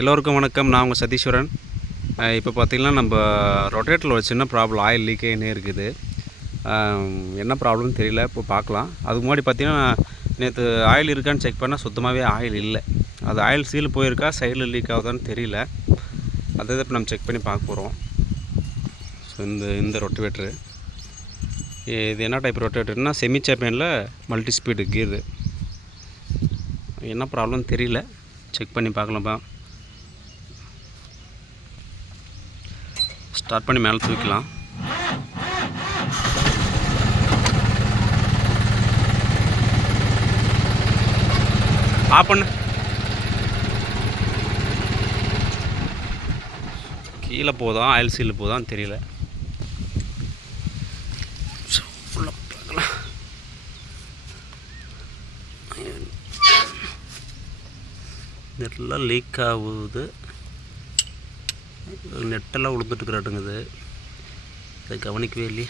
எல்லோருக்கும் வணக்கம். நான் உங்கள் சதீஸ்வரன். இப்போ பார்த்திங்கன்னா நம்ம ரொட்டேட்டரில் ஒரு சின்ன ப்ராப்ளம், ஆயில் லீக் ஆகினே இருக்குது. என்ன ப்ராப்ளம்னு தெரியல, இப்போ பார்க்கலாம். அதுக்கு முன்னாடி பார்த்திங்கன்னா நேற்று ஆயில் இருக்கான்னு செக் பண்ணால் சுத்தமாகவே ஆயில் இல்லை. அது ஆயில் சீல் போயிருக்கா, சைடில் லீக் ஆகுதான்னு தெரியல. அதை இப்போ நம்ம செக் பண்ணி பார்க்க போகிறோம். ஸோ இந்த ரொட்டவேட்ரு இது என்ன டைப் ரொட்டவேட்டர்னா செமி சாம்பியனில் மல்டி ஸ்பீடு கீரு. என்ன ப்ராப்ளம்னு தெரியல, செக் பண்ணி பார்க்கலாம்ப்பா. ஸ்டார்ட் பண்ணி மேலே தூக்கலாம். ஆஃப் பண்ணு. கீழே போதான் ஆயில் சீல் போதான்னு தெரியல. ஃபுல்லாக பார்க்கலாம். நெட்டெல்லாம் லீக் ஆகுது, நெட்டெல்லாம் விழுந்துட்டுக்கிறாட்டுங்குது. அதை கவனிக்கவே இல்லையே.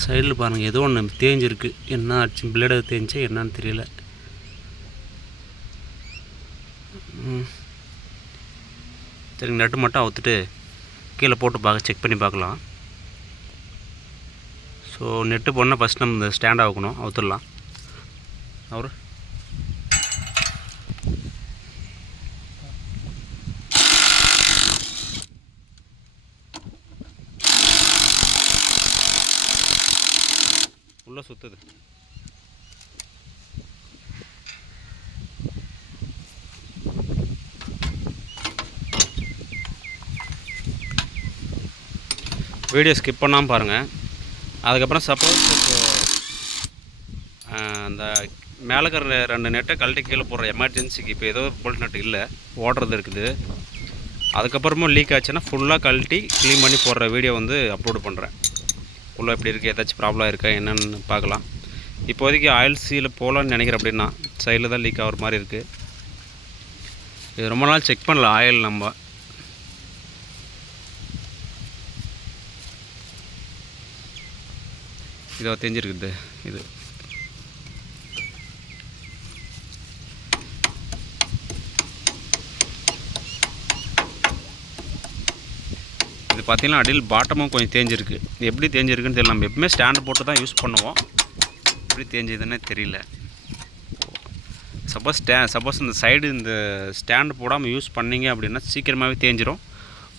சைடில் பாருங்கள், ஏதோ ஒன்று தேஞ்சிருக்கு. என்ன ஆச்சு, பிளேடை தேஞ்சா என்னான்னு தெரியல. சரி, நட்டு மட்டும் அவுத்துட்டு கீழே போட்டு செக் பண்ணி பார்க்கலாம். ஸோ நெட்டு போனால் ஃபஸ்ட் நம்ம இந்த ஸ்டாண்ட் ஆகணும், அவுத்துடலாம். அவர் உள்ளே சுற்றுது. வீடியோ ஸ்கிப் பண்ணாமல் பாருங்கள். அதுக்கப்புறம் சப்போஸ் அந்த மேலே இருக்கிற 2 நெட்டை கழட்டி கீழே போடுற எமர்ஜென்சிக்கு இப்போ ஏதோ போல்ட் நட்டு இல்லை, ஓடுறது இருக்குது. அதுக்கப்புறமும் லீக் ஆச்சுன்னா ஃபுல்லாக கழட்டி க்ளீன் பண்ணி போடுற வீடியோ வந்து அப்லோடு பண்ணுறேன். உள்ளே எப்படி இருக்குது, ஏதாச்சும் ப்ராப்ளம் இருக்கா என்னென்னு பார்க்கலாம். இப்போதைக்கு ஆயில் சீல் போகலான்னு நினைக்கிறேன். அப்படின்னா சைடில் தான் லீக் ஆகிற மாதிரி இருக்குது. இது ரொம்ப நாள் செக் பண்ணல ஆயில். நம்ம இதோ தெரிஞ்சிருக்குது. இது இது பார்த்திங்கன்னா அடியில் பாட்டமும் கொஞ்சம் தேஞ்சிருக்கு. எப்படி தேஞ்சிருக்குன்னு தெரியல. நம்ம எப்பவுமே ஸ்டாண்டு போட்டு தான் யூஸ் பண்ணுவோம். எப்படி தேஞ்சதுன்னே தெரியல. சப்போஸ் இந்த சைடு இந்த ஸ்டாண்டு போடாமல் யூஸ் பண்ணிங்க அப்படின்னா சீக்கிரமாகவே தேஞ்சிரும்.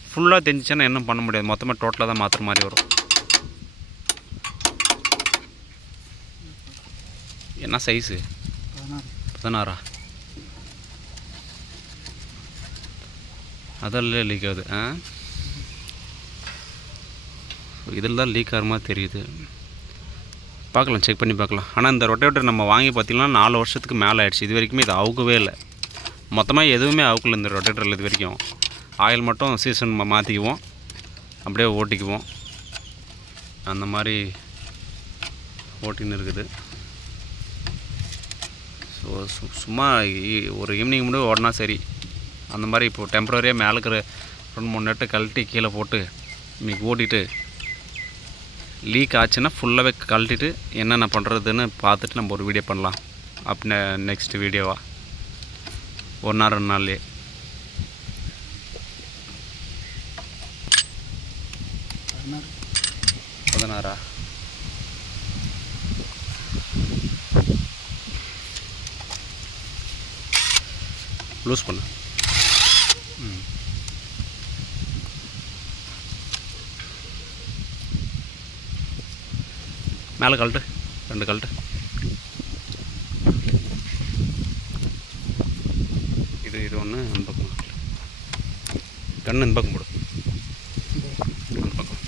ஃபுல்லாக தேஞ்சிச்சுன்னா என்ன பண்ண முடியாது, மொத்தமாக டோட்டலாக தான் மாற்றுற மாதிரி வரும். என்ன சைஸு? 16. அதெல்லாம் லீக் ஆகுது. இதில் தான் லீக் ஆகிற மாதிரி தெரியுது. பார்க்கலாம், செக் பண்ணி பார்க்கலாம். ஆனால் இந்த ரொட்டேட்டர் நம்ம வாங்கி பார்த்திங்கன்னா 4 வருஷத்துக்கு மேலே ஆகிடுச்சு. இது வரைக்குமே இது அவுக்கவே இல்லை. மொத்தமாக எதுவுமே அவுக்கல இந்த ரொட்டேட்டரில் இது வரைக்கும். ஆயில் மட்டும் சீசன் மாற்றிக்குவோம், அப்படியே ஓட்டிக்குவோம். அந்த மாதிரி ஓட்டின்னு இருக்குது. ஸோ சும்மா ஒரு ஈவினிங் மட்டும் ஓடினா சரி. அந்த மாதிரி இப்போது டெம்பரரியாக மேலே இருக்கிற 2-3 நெட்டை கழட்டி கீழே போட்டு இன்றைக்கி ஓட்டிட்டு லீக் ஆச்சுன்னா ஃபுல்லாகவே கழட்டிட்டு என்னென்ன பண்ணுறதுன்னு பார்த்துட்டு நம்ம ஒரு வீடியோ பண்ணலாம். அப்படின்னா நெக்ஸ்ட் வீடியோவா 1 நாள் 2 நாள்லேயே. பதினாறா? லூஸ் பண்ணு. மேலே கழட்டு, 2 கழட்டு. இது ஒன்று இந்த பக்கம், கண்ணு இந்த பக்கம் போடு. இந்த பக்கம்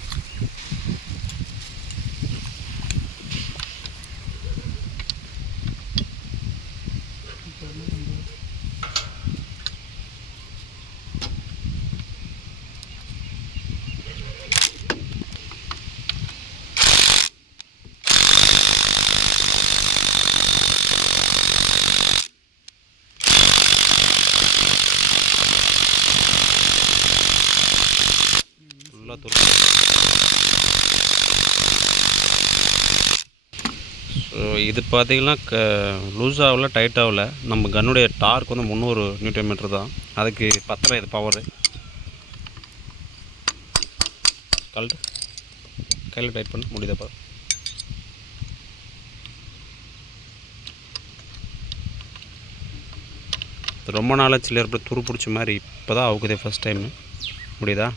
இது பார்த்திங்கன்னா லூஸ் ஆகல, டைட் ஆகல. நம்ம கன்னுடைய டார்க் வந்து 300 நியூட்டன் மீட்டர் தான். அதுக்கு பத்தலை இது பவரு. கழட்டு, கையில் டைட் பண்ண முடியுதாப்பா? ரொம்ப நாளாச்சு ஏற்பட துரு பிடிச்ச மாதிரி இப்போ தான் அவுக்குதே ஃபஸ்ட் டைமு. முடியுதா?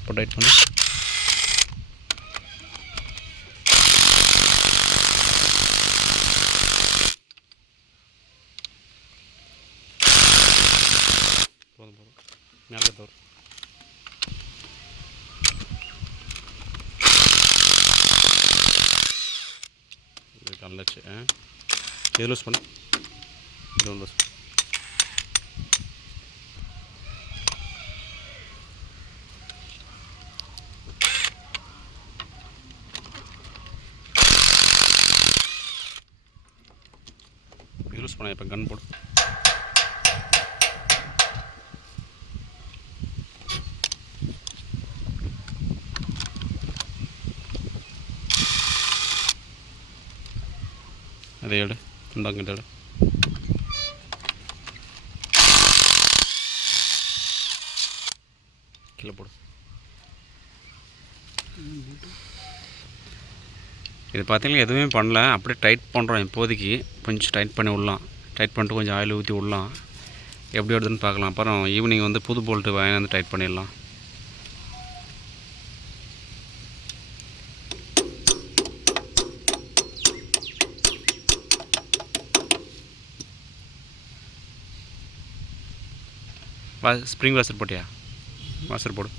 இப்போ டைட் பண்ணு. போதும் போதும், மேலே தோறு. இது கல்லச்சு. இது லூஸ் பண்ணு, இது ஒன்று லூஸ். யூஸ் பண்ண. இப்போ கன் போடு. அதை எடு, இந்தாங்கிட்ட எடு. கீழே போடு. இது பார்த்திங்கன்னா எதுவுமே பண்ணல, அப்படியே டைட் பண்ணுறோம். இப்போதைக்கு கொஞ்சம் டைட் பண்ணி விடலாம். டைட் பண்ணிட்டு கொஞ்சம் ஆயில் ஊற்றி விடலாம். எப்படி வருதுன்னு பார்க்கலாம். அப்புறம் ஈவினிங் வந்து புது போல்ட்டு வாங்கி வந்து டைட் பண்ணிடலாம். ஸ்ப்ரிங் வாஷர் போட்டியா? வாஷர் போடு.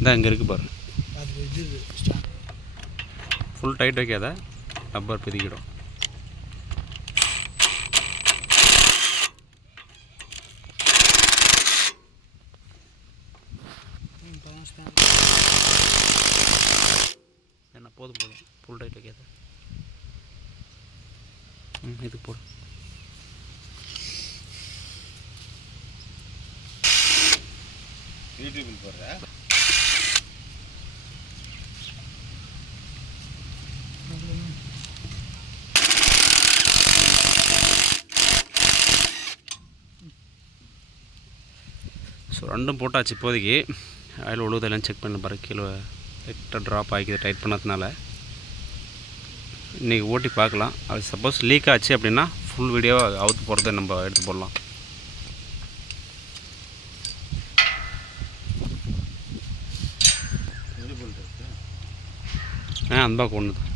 இதான் இங்கே இருக்குது பாரு. ஃபுல் டைட் வைக்காத, ரப்பர் பிதிக்கிடும். என்ன போதும் போதும், ஃபுல் டைட் வைக்காத. இதுக்கு போடு. யூடியூபில் போடுற ஸோ ரெண்டும் போட்டாச்சு. இப்போதைக்கு ஆயில் உழுவுதெல்லாம் செக் பண்ண பாரு. கீழே லைட்டாக ட்ராப் ஆகிக்குது டைட் பண்ணதுனால. இன்றைக்கி ஓட்டி பார்க்கலாம். அது சப்போஸ் லீக் ஆச்சு அப்படின்னா ஃபுல் வீடியோவை அவுத்து போகிறத நம்ம எடுத்து போடலாம். அந்த ஒன்று தான்.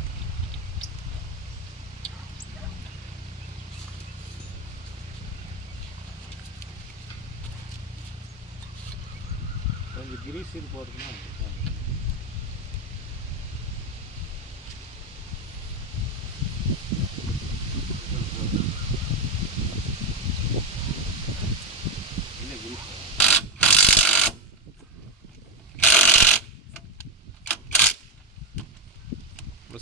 கொஞ்சம் கிரீஸ் இது போடுறதுன்னா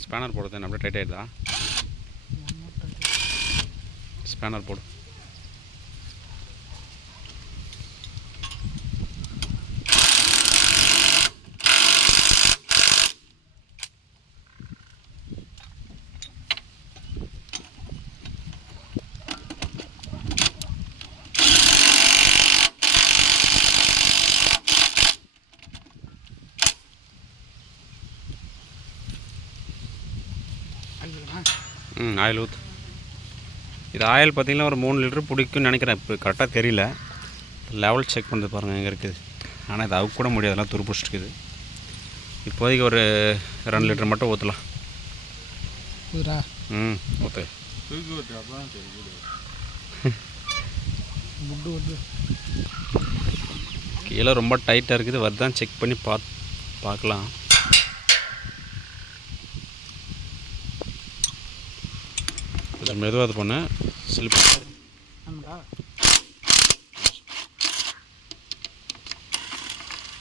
ஸ்பேனர் போடுறது அப்படியே டைட் ஆகிடுதா? ஸ்பேனர் போடு. ஆயில் ஊற்று. இது ஆயில் பார்த்திங்கன்னா ஒரு 3 லிட்டர் பிடிக்கும்னு நினைக்கிறேன். இப்போ கரெக்டாக தெரியல. லெவல் செக் பண்ணுறது பாருங்கள் எங்கே இருக்குது. ஆனால் இது அவுக்க கூட முடியாது, அதெல்லாம் துரு பிடிச்சிருக்குது. இப்போதைக்கு ஒரு 2 லிட்டர் மட்டும் ஊற்றலாம். ஊற்று. கீழே ரொம்ப டைட்டாக இருக்குது. வருதான் செக் பண்ணி பார்க்கலாம். கொஞ்சம் மெதுவாக இது பண்ண ஸ்லிப்.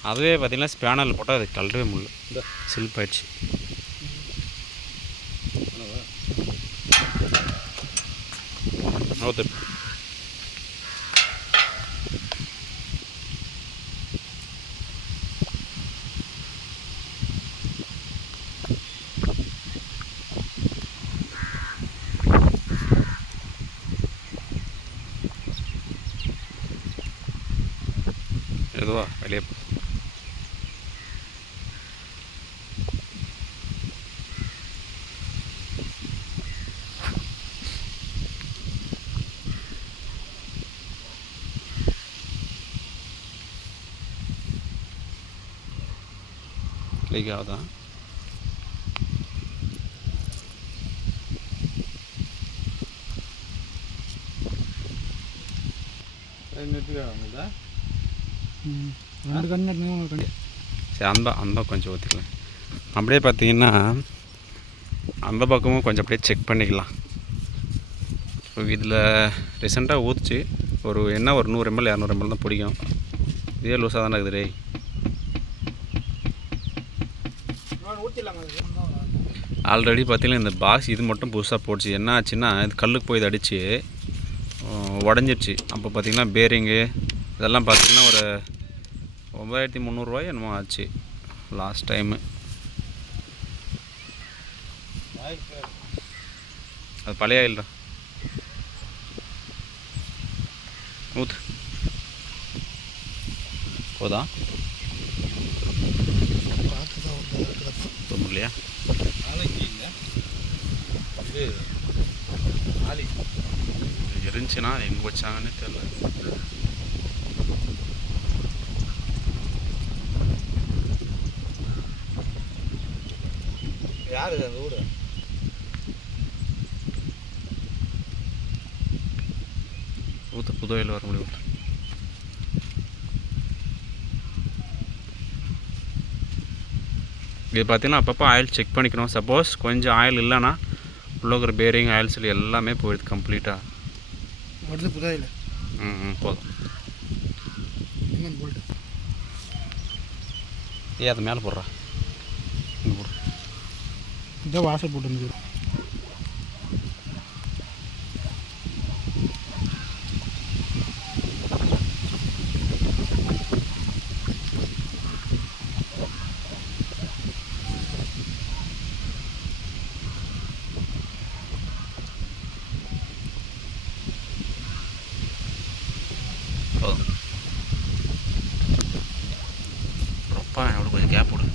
அதுவே பார்த்திங்கன்னா ஸ்பேனரில் போட்டால் அது கலரவே முடியல, ஸ்லிப் ஆயிடுச்சு. ஓகே. மெதுவா வெளியே போ. லீக் ஆகுதா? சரி அந்த கொஞ்சம் ஊற்றிக்கலாம். அப்படியே பார்த்தீங்கன்னா அந்த பக்கமும் கொஞ்சம் அப்படியே செக் பண்ணிக்கலாம். இப்போ இதில் ரீசெண்டாக ஊற்றிச்சு ஒரு 100 ml 200 ml தான் பிடிக்கும். இதே லூஸாக தானே இருக்குது. ஆல்ரெடி பார்த்தீங்கன்னா இந்த பாக்ஸ் இது மட்டும் புதுசாக போட்டுச்சு. என்ன ஆச்சுன்னா இது கல்லுக்கு போய் இது அடித்து உடஞ்சிருச்சு. அப்போ பார்த்திங்கன்னா பேரிங்கு இதெல்லாம் பார்த்திங்கன்னா ஒரு 9300 என்னமோ ஆச்சு லாஸ்ட் டைமு. அது பழைய ஆயில் தான். ஊற்று போதா இல்லையா? இருந்துச்சுன்னா எங்கே வச்சாங்கன்னு தெரியல. யாரு அந்த வீடு? ஊற்று புதுவையில் வர முடியும். இது பார்த்தீங்கன்னா அப்பப்போ ஆயில் செக் பண்ணிக்கணும். சப்போஸ் கொஞ்சம் ஆயில் இல்லைன்னா உள்ள இருக்கிற பேரிங் ஆயில் சொல்லி எல்லாமே போயிடுது கம்ப்ளீட்டாக. புதுவையில் போதும். அது மேலே போடுறா. இங்கே போடு. இதான் வாசல் போட்டு ரொப்பா எவ்வளோ கொஞ்சம் கேப் போடு.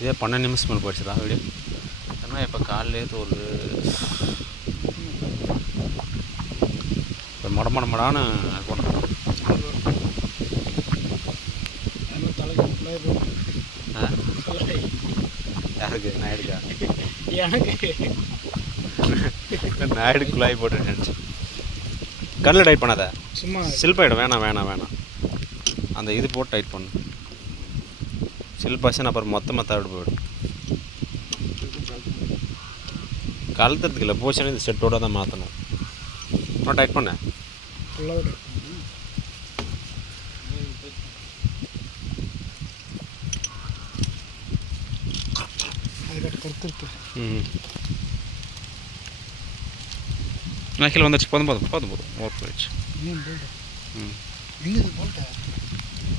இதே 12 நிமிஷம் மேலே போயிடுச்சுடா வீடியோ. ஏன்னா இப்போ காலையிலேருந்து ஒரு மடமடமடான்னு போடுறேன். யாருக்கு? நாயுடுக்கா? நாயுடு குழாய் போட்டு நினச்சி கண்ணில் டைட் பண்ணாத. சும்மா சில்பாயிடும். வேணாம் அந்த இது போட்டு டைட் பண்ணு. சில்பாசன் அப்புறம் மொத்தமாக தவிடு போயிடும். கழுத்துறதுக்கு இல்லை, போச்சுன்னா இந்த செட்டோடு தான் மாற்றணும். நான் டைட் பண்ணேன். கீழே வந்துடுச்சு. போதும் ஓர் போயிடுச்சு.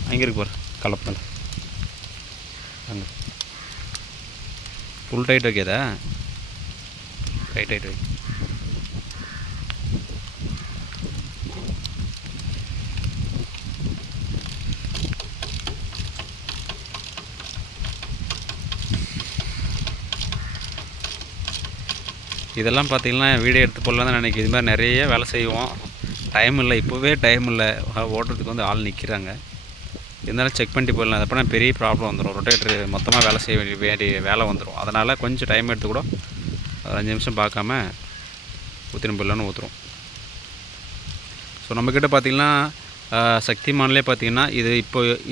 அங்கே இருக்கு பாரு கலப்பல். அங்கே ஃபுல் டைட் வைக்காதா? டைட் வை. இதெல்லாம் பார்த்திங்கன்னா வீடியோ எடுத்து போடலாம் தான் நினைக்கிறேன். இது மாதிரி நிறைய வேலை செய்வோம். டைம் இல்லை, இப்போவே டைம் இல்லை. ஓட்டுறதுக்கு வந்து ஆள் நிற்கிறாங்க. இருந்தாலும் செக் பண்ணிட்டு போயிடலாம். அது அப்புறம் பெரிய ப்ராப்ளம் வந்துடும். ரொட்டேட்டரு மொத்தமாக வேலை செய்ய வேண்டிய வேலை வந்துடும். அதனால் கொஞ்சம் டைம் எடுத்து கூட ஒரு 5 நிமிஷம் பார்க்காம ஊற்றின போயிடலான்னு ஊற்றுறோம். ஸோ நம்மக்கிட்ட பார்த்திங்கன்னா சக்திமான்லேயே பார்த்திங்கன்னா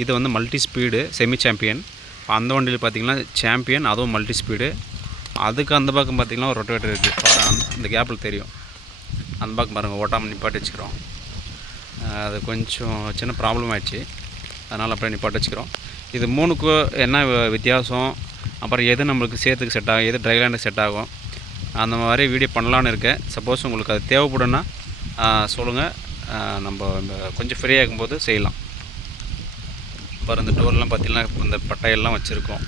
இது வந்து மல்டி ஸ்பீடு செமி சாம்பியன். அந்த வண்டியில் பார்த்திங்கன்னா சாம்பியன், அதுவும் மல்டி ஸ்பீடு. அதுக்கு அந்த பக்கம் பார்த்திங்கன்னா ஒரு ரொட்டேட்டர் இருக்குது. இந்த கேப்பில் தெரியும். அந்த பக்கம் பாருங்கள், ஓட்டாமல் நிப்பாட்டி வச்சுக்கிறோம். அது கொஞ்சம் சின்ன ப்ராப்ளம் ஆகிடுச்சு. அதனால் அப்படியே நிப்பாட்டி வச்சுக்கிறோம். இது 3க்கு என்ன வித்தியாசம், அப்புறம் எது நம்மளுக்கு சேத்துக்கு செட் ஆகும், எது ட்ரைலாண்டுக்கு செட் ஆகும், அந்த மாதிரி வீடியோ பண்ணலான்னு இருக்கேன். சப்போஸ் உங்களுக்கு அது தேவைப்படுன்னா சொல்லுங்கள். நம்ம கொஞ்சம் ஃப்ரீயாக இருக்கும்போது செய்யலாம். அப்புறம் இந்த டோர்லாம் பார்த்திங்கன்னா இந்த பட்டையெல்லாம் வச்சுருக்கோம்.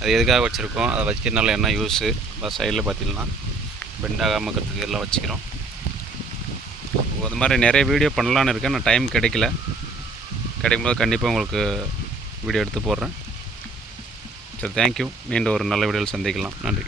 அது எதுக்காக வச்சுருக்கோம், அதை வைக்கிறதுனால என்ன யூஸு, சைடில் பார்த்திங்கன்னா பெண்ட் ஆகாமல் இருக்கிறதுக்கு எல்லாம் வச்சுக்கிறோம். அது மாதிரி நிறைய வீடியோ பண்ணலான்னு இருக்கேன். நான் டைம் கிடைக்கும்போது கண்டிப்பாக உங்களுக்கு வீடியோ எடுத்து போடுறேன். சரி, தேங்க்யூ. மீண்டும் ஒரு நல்ல வீடியோவில் சந்திக்கலாம். நன்றி.